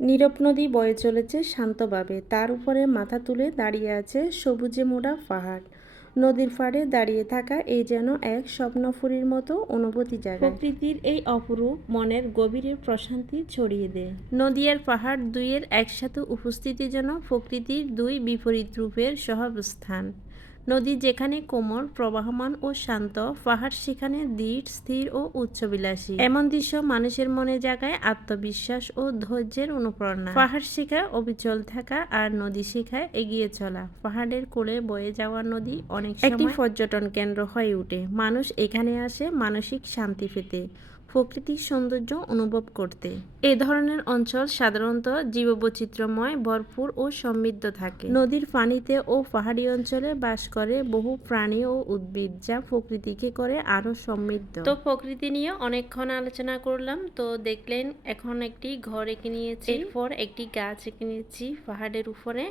নীরব নদী বয়ে চলেছে শান্তভাবে। তার উপরে মাথা তুলে দাঁড়িয়ে আছে সবুজে মোড়া পাহাড়। নদীর পাড়ে দাঁড়িয়ে থাকা এই যেন এক স্বপ্নপুরীর মতো অনুভূতি জায়গা প্রকৃতির এই অপরূপ মনের গভীরে প্রশান্তি ছড়িয়ে দেয়। নদী আর পাহাড় দুইয়ের একসাথে উপস্থিতি যেন প্রকৃতির দুই বিপরীত রূপের সহাবস্থান। নদী যেখানে কোমল প্রবাহমান ও শান্ত পাহাড় সেখানে দৃঢ় স্থির ও উচ্চবিলাসী। এমন দৃশ্য মানুষের মনে জাগায় আত্মবিশ্বাস ও ধৈর্যের অনুপ্রেরণা। পাহাড় শেখায় অবিচল থাকা আর নদী শেখায় এগিয়ে চলা। পাহাড়ের কোলে বয়ে যাওয়া নদী অনেক একটি পর্যটন কেন্দ্র হয়ে ওঠে। মানুষ এখানে আসে মানসিক শান্তি পেতে। প্রকৃতির সৌন্দর্য অনুভব করতে। এ ধরনের অঞ্চল সাধারণত জীববৈচিত্র্যময়, ভরপুর ও সমৃদ্ধ থাকে। নদীর পানিতে ও পাহাড়ি অঞ্চলে বাস করে বহু প্রাণী ও উদ্ভিদ, যা প্রকৃতিকে করে আরও সমৃদ্ধ। তো প্রকৃতি নিয়ে অনেকক্ষণ আলোচনা করলাম। তো দেখলেন, এখন একটি ঘর এঁকে নিয়েছি। এরপর একটি গাছ এঁকে নিয়েছি পাহাড়ের উপরে।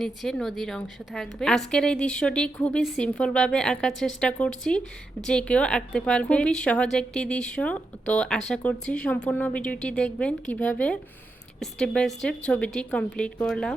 নিচে নদীর অংশ থাকবে। আজকের এই দৃশ্যটি খুবই সিম্পল ভাবে আঁকার চেষ্টা করছি। যে কেউ আঁকতে পারবে। খুবই সহজ একটি দৃশ্য। তো আশা করছি সম্পূর্ণ ভিডিওটি দেখবেন। কীভাবে স্টেপ বাই স্টেপ ছবিটি কমপ্লিট করলাম।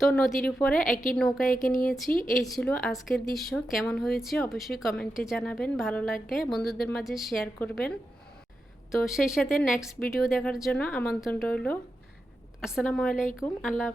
তো নদীর উপরে একটি নৌকা এঁকে নিয়েছি। এই ছিল আজকের দৃশ্য। কেমন হয়েছে অবশ্যই কমেন্টে জানাবেন। ভালো লাগলে বন্ধুদের মাঝে শেয়ার করবেন। তো সেই সাথে নেক্সট ভিডিও দেখার জন্য আমন্ত্রণ রইল। আসসালামু আলাইকুম। আল্লাহ।